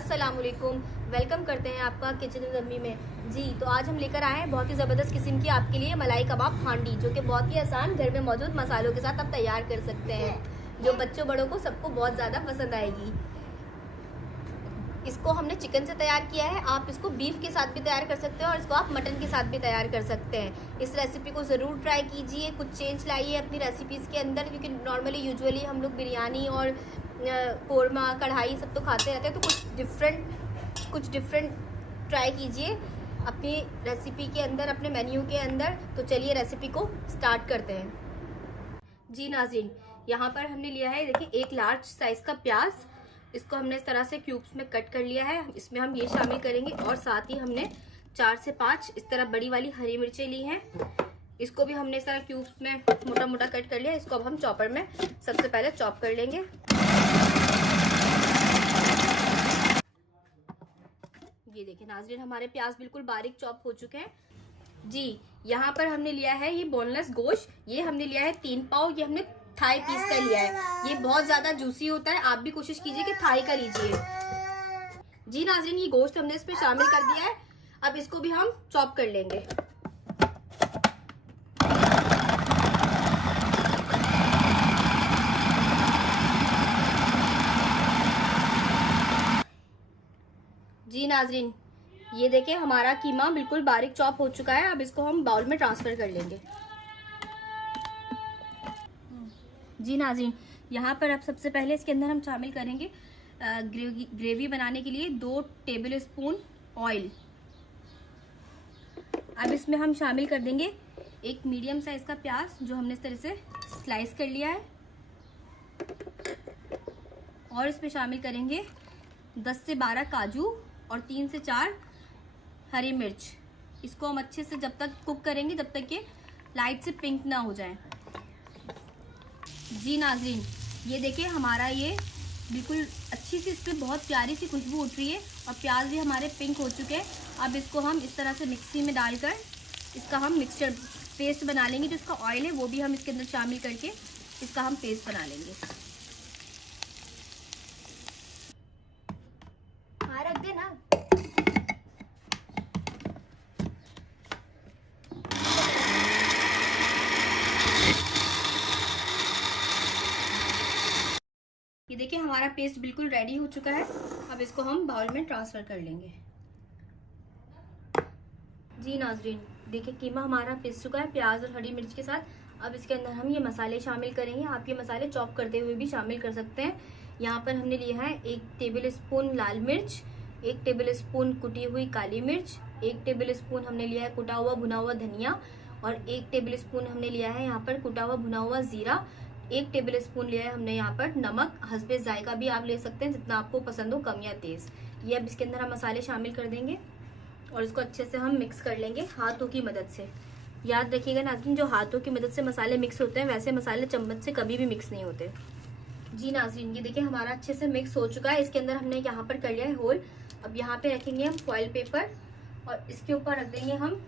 अस्सलाम वालेकुम। वेलकम करते हैं आपका किचन विद अम्मी में। जी तो आज हम लेकर आए हैं बहुत ही ज़बरदस्त किस्म की आपके लिए मलाई कबाब हांडी, जो कि बहुत ही आसान घर में मौजूद मसालों के साथ आप तैयार कर सकते हैं, जो बच्चों बड़ों को सबको बहुत ज़्यादा पसंद आएगी। इसको हमने चिकन से तैयार किया है, आप इसको बीफ के साथ भी तैयार कर सकते हैं और इसको आप मटन के साथ भी तैयार कर सकते हैं। इस रेसिपी को ज़रूर ट्राई कीजिए, कुछ चेंज लाइए अपनी रेसिपीज़ के अंदर, क्योंकि नॉर्मली यूजुअली हम लोग बिरयानी और कोरमा कढ़ाई सब तो खाते रहते हैं, तो कुछ डिफरेंट ट्राई कीजिए अपनी रेसिपी के अंदर, अपने मेन्यू के अंदर। तो चलिए रेसिपी को स्टार्ट करते हैं। जी नाज़रीन, यहाँ पर हमने लिया है, देखिए, एक लार्ज साइज़ का प्याज। इसको हमने इस तरह से क्यूब्स में कट कर लिया है। इसमें हम ये शामिल करेंगे और साथ ही हमने 4 से 5 इस तरह बड़ी वाली हरी मिर्चें ली हैं। इसको भी हमने इस तरह क्यूब्स में मोटा मोटा कट कर लिया। इसको अब हम चॉपर में सबसे पहले चॉप कर लेंगे। ये देखिए नाज़रीन, हमारे प्याज बिल्कुल बारीक चॉप हो चुके हैं। जी, यहाँ पर हमने लिया है ये बोनलेस गोश्त। ये हमने लिया है 3 पाव। ये हमने थाई पीस का लिया है। ये बहुत ज्यादा जूसी होता है, आप भी कोशिश कीजिए कि थाई का लीजिए। जी नाज़रीन, ये गोश्त हमने इसमें शामिल कर दिया है। अब इसको भी हम चॉप कर लेंगे। जी नाज़रीन, ये देखिए हमारा कीमा बिल्कुल बारीक चॉप हो चुका है। अब इसको हम बाउल में ट्रांसफर कर लेंगे। जी नाज़रीन, यहाँ पर अब सबसे पहले इसके अंदर हम शामिल करेंगे ग्रेवी बनाने के लिए 2 टेबल स्पून ऑयल। अब इसमें हम शामिल कर देंगे एक मीडियम साइज का प्याज, जो हमने इस तरह से स्लाइस कर लिया है, और इसमें शामिल करेंगे 10 से 12 काजू और 3 से 4 हरी मिर्च। इसको हम अच्छे से जब तक कुक करेंगे जब तक ये लाइट से पिंक ना हो जाए। जी नाज़रीन, ये देखिए हमारा ये बिल्कुल अच्छी सी, इस पर बहुत प्यारी सी खुशबू उठ रही है और प्याज भी हमारे पिंक हो चुके हैं। अब इसको हम इस तरह से मिक्सी में डालकर इसका हम मिक्सचर पेस्ट बना लेंगे। जो इसका ऑयल है वो भी हम इसके अंदर शामिल करके इसका हम पेस्ट बना लेंगे। हाँ, रख देना। ये देखिए हमारा पेस्ट बिल्कुल रेडी हो चुका है। अब इसको हम बाउल में ट्रांसफर कर लेंगे। जी नाज़रीन, देखिए कीमा हमारा पिस चुका है प्याज और हरी मिर्च के साथ। अब इसके अंदर हम ये मसाले शामिल करेंगे। आप ये मसाले चॉप करते हुए भी शामिल कर सकते हैं। यहाँ पर हमने लिया है 1 टेबल स्पून लाल मिर्च, 1 टेबल स्पून कुटी हुई काली मिर्च, 1 टेबल स्पून हमने लिया है कुटा हुआ भुना हुआ धनिया, और 1 टेबल स्पून हमने लिया है यहाँ पर कुटा हुआ भुना हुआ जीरा, 1 टेबल स्पून लिया है हमने यहाँ पर नमक। हस्बे जायका भी आप ले सकते हैं, जितना आपको पसंद हो, कम या तेज। ये अब इसके अंदर हम मसाले शामिल कर देंगे और इसको अच्छे से हम मिक्स कर लेंगे हाथों की मदद से। याद रखिएगा नाज़रीन, जो हाथों की मदद से मसाले मिक्स होते हैं, वैसे मसाले चम्मच से कभी भी मिक्स नहीं होते। जी नाज़रीन, ये देखिए हमारा अच्छे से मिक्स हो चुका है। इसके अंदर हमने यहाँ पर कर लिया है होल। अब यहाँ पे रखेंगे हम फॉइल पेपर और इसके ऊपर रख देंगे हम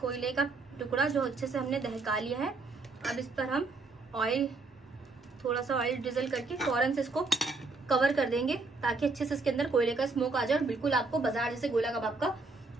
कोयले का टुकड़ा, जो अच्छे से हमने दहका लिया है। अब इस पर हम थोड़ा सा ऑयल ड्रिजल करके फौरन से इसको कवर कर देंगे, ताकि अच्छे से इसके अंदर कोयले का स्मोक आ जाए और बिल्कुल आपको बाजार जैसे गोला कबाब का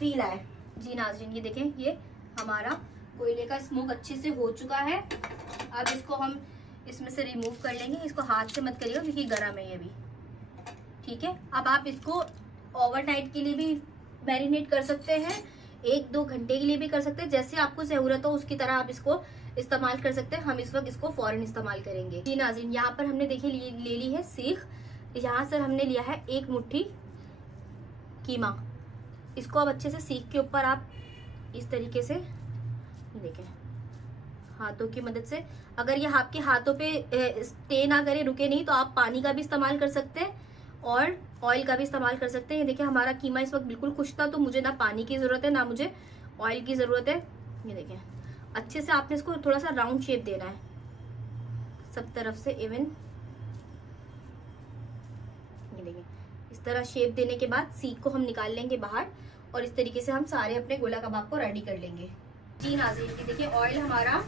फील आए। जी नाज़रीन, ये देखें, ये हमारा कोयले का स्मोक अच्छे से हो चुका है। अब इसको हम इसमें से रिमूव कर लेंगे। इसको हाथ से मत करिएगा क्योंकि गर्म है ये भी, ठीक है। अब आप इसको ओवरनाइट के लिए भी मैरिनेट कर सकते हैं, 1-2 घंटे के लिए भी कर सकते हैं, जैसे आपको ज़रूरत हो उसकी तरह आप इसको इस्तेमाल कर सकते हैं। हम इस वक्त इसको फौरन इस्तेमाल करेंगे। जी नाज़रीन, यहाँ पर हमने देखिए ले ली है सीख। यहाँ से हमने लिया है 1 मुट्ठी कीमा। इसको अब अच्छे से सीख के ऊपर आप इस तरीके से देखें हाथों की मदद से, अगर ये आपके हाथों पे स्टे ना करे, रुके नहीं, तो आप पानी का भी इस्तेमाल कर सकते हैं और ऑयल का भी इस्तेमाल कर सकते हैं। ये देखिए हमारा कीमा इस वक्त बिल्कुल खुश्क था, तो मुझे ना पानी की जरूरत है ना मुझे ऑयल की जरूरत है। ये देखें अच्छे से आपने इसको थोड़ा सा राउंड शेप देना है, सब तरफ से इवन। ये देखिए इस तरह शेप देने के बाद सीख को हम निकाल लेंगे बाहर और इस तरीके से हम सारे अपने गोला कबाब को रेडी कर लेंगे। जी नाज़रीन, ये देखिए ऑयल हमारा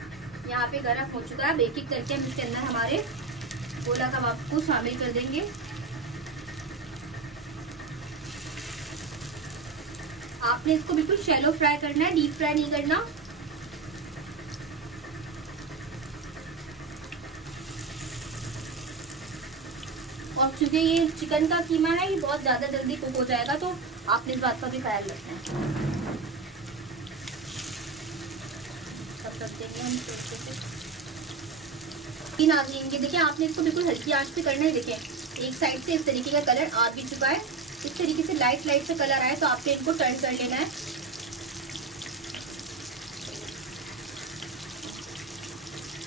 यहाँ पे गर्म हो चुका है। अब एक एक करके हम इसके अंदर हमारे गोला कबाब को शामिल कर देंगे। आपने इसको बिल्कुल शैलो फ्राई करना है, डीप फ्राई नहीं करना। और क्योंकि ये चिकन का कीमा है, ये बहुत ज्यादा जल्दी कुक हो जाएगा, तो आपने इस बात का भी ख्याल रखना है। सब रख देंगे हम अच्छे से। नाज़रीन ये देखिए, आपने इसको बिल्कुल हल्की आंच पे करना है। देखिए एक साइड से इस तरीके का कलर आ भी चुका है, इस तरीके से लाइट लाइट से कलर आया तो आपने इनको टर्न कर लेना है।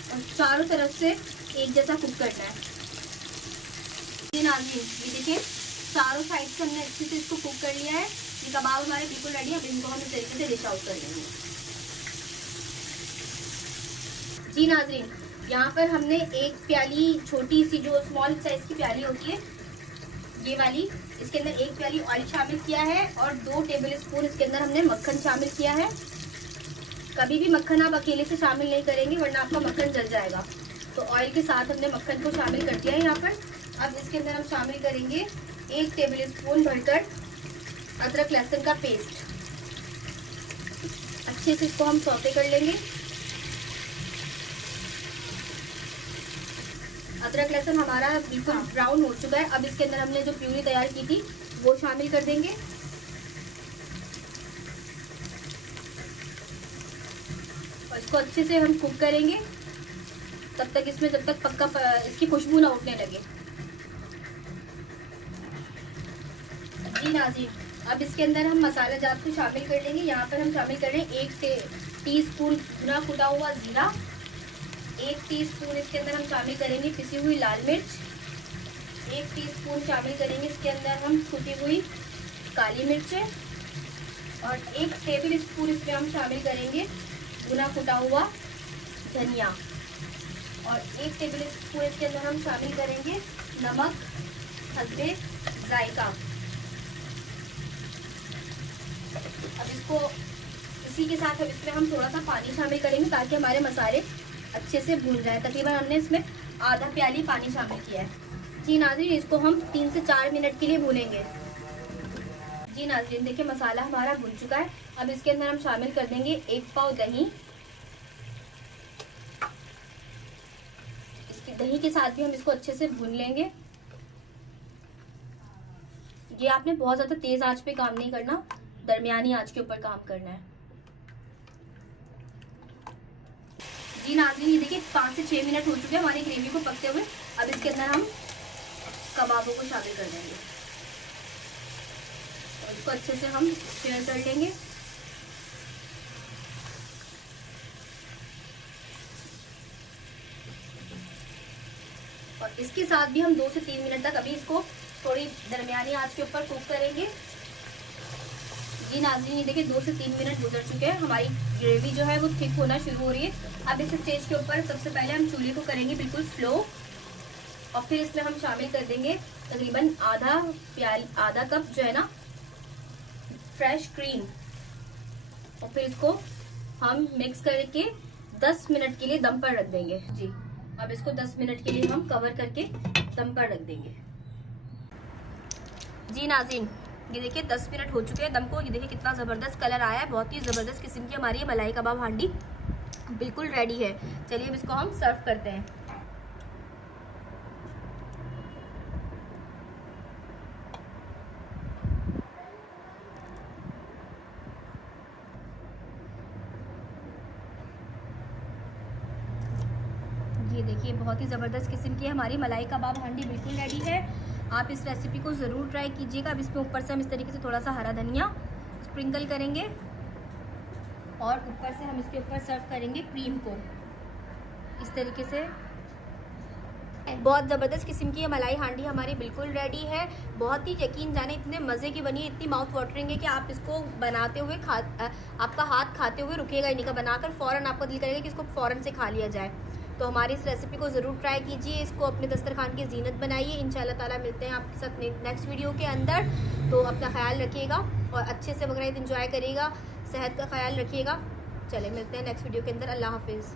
और चारों तरफ से एक जैसा कुक करना है। नाज़रीन ये देखिए, चारों साइड से हमने अच्छे से इसको कुक कर लिया है। ये कबाब हमारे बिल्कुल रेडी है। अब इनको हम इस तरीके से डिश आउट कर लेंगे। जी नाज़रीन, यहाँ पर हमने एक प्याली, छोटी सी जो स्मॉल साइज की प्याली होती है ये वाली, इसके अंदर एक प्याली ऑयल शामिल किया है और 2 टेबल स्पून इसके अंदर हमने मक्खन शामिल किया है। कभी भी मक्खन आप अकेले से शामिल नहीं करेंगे वरना आपका मक्खन जल जाएगा। तो ऑयल के साथ हमने मक्खन को शामिल कर दिया है यहाँ पर। अब इसके अंदर हम शामिल करेंगे 1 टेबल स्पून भरकर अदरक लहसुन का पेस्ट। अच्छे से इसको हम सौते कर लेंगे। अदरक लहसुन हमारा बिल्कुल ब्राउन हो चुका है। अब इसके अंदर हमने जो प्यूरी तैयार की थी वो शामिल कर देंगे। और इसको अच्छे से हम कुक करेंगे तब तक इसमें, जब तक पक्का इसकी खुशबू ना उठने लगे। जी नाज़रीन, अब इसके अंदर हम मसाला जात को शामिल कर लेंगे। यहाँ पर हम शामिल कर रहे हैं 1 टीस्पून भुना कुटा हुआ जीरा, 1 टीस्पून इसके अंदर हम शामिल करेंगे पिसी हुई लाल मिर्च, 1 टीस्पून शामिल करेंगे इसके अंदर हम कुटी हुई काली मिर्चें, और 1 टेबल स्पून इसमें हम शामिल करेंगे भुना कुटा हुआ धनिया, और 1 टेबल स्पून इसके अंदर हम शामिल करेंगे नमक हस्बे जायका। अब इसको इसी के साथ अब इसमें हम थोड़ा सा पानी शामिल करेंगे ताकि हमारे मसाले अच्छे से भून जाए। तकरीबन हमने इसमें आधा प्याली पानी शामिल किया है। जी नाज़रीन, इसको हम 3 से 4 मिनट के लिए भूनेंगे। जी नाज़रीन देखिए, मसाला हमारा भून चुका है। अब इसके अंदर हम शामिल कर देंगे 1 पाव दही। इसकी दही के साथ भी हम इसको अच्छे से भून लेंगे। ये आपने बहुत ज्यादा तेज आंच पे काम नहीं करना, दरमियानी आंच के ऊपर काम करना है। जी नाज़रीन ये देखिए 5 से 6 मिनट हो चुके हैं हमारी ग्रेवी को पकते हुए। अब इसके अंदर हम कबाबों को शामिल कर देंगे और इसको अच्छे से हम स्टीर कर लेंगे। और इसके साथ भी हम 2 से 3 मिनट तक अभी इसको थोड़ी दरमियानी आंच के ऊपर कुक करेंगे। जी नाज़रीन ये देखिए 2 से 3 मिनट गुजर चुके हैं। हमारी ग्रेवी जो है वो थिक होना शुरू हो रही है। अब इस स्टेज के ऊपर सबसे पहले हम चूल्हे को करेंगे बिल्कुल स्लो, और फिर इसमें हम शामिल कर देंगे तकरीबन आधा कप जो है ना फ्रेश क्रीम, और फिर इसको हम मिक्स करके 10 मिनट के लिए दम पर रख देंगे। जी अब इसको 10 मिनट के लिए हम कवर करके दम पर रख देंगे। जी नाज़रीन ये देखिए 10 मिनट हो चुके हैं दम को। ये देखिए कितना ज़बरदस्त कलर आया है, बहुत ही ज़बरदस्त किस्म की हमारी मलाई कबाब हांडी बिल्कुल रेडी है। चलिए अब इसको हम सर्व करते हैं। ये देखिए बहुत ही ज़बरदस्त किस्म की हमारी मलाई कबाब हांडी बिल्कुल रेडी है। आप इस रेसिपी को ज़रूर ट्राई कीजिएगा। अब इसमें ऊपर से हम इस तरीके से थोड़ा सा हरा धनिया स्प्रिंकल करेंगे और ऊपर से हम इसके ऊपर सर्व करेंगे क्रीम को इस तरीके से। बहुत ज़बरदस्त किस्म की मलाई हांडी हमारी बिल्कुल रेडी है। बहुत ही यकीन जाने इतने मज़े की बनी है, इतनी माउथ वाटरिंग है कि आप इसको बनाते हुए आपका हाथ खाते हुए रुकेगा ही नहीं का, बनाकर फ़ौरन आपका दिल करेगा कि इसको फ़ौरन से खा लिया जाए। तो हमारी इस रेसिपी को ज़रूर ट्राई कीजिए, इसको अपने दस्तरखान की जीनत बनाइए। इंशाल्लाह ताला मिलते हैं आपके साथ नेक्स्ट वीडियो के अंदर। तो अपना ख्याल रखिएगा और अच्छे से बकरीद एंजॉय करिएगा, सेहत का ख्याल रखिएगा। चले मिलते हैं नेक्स्ट वीडियो के अंदर। अल्लाह हाफिज़।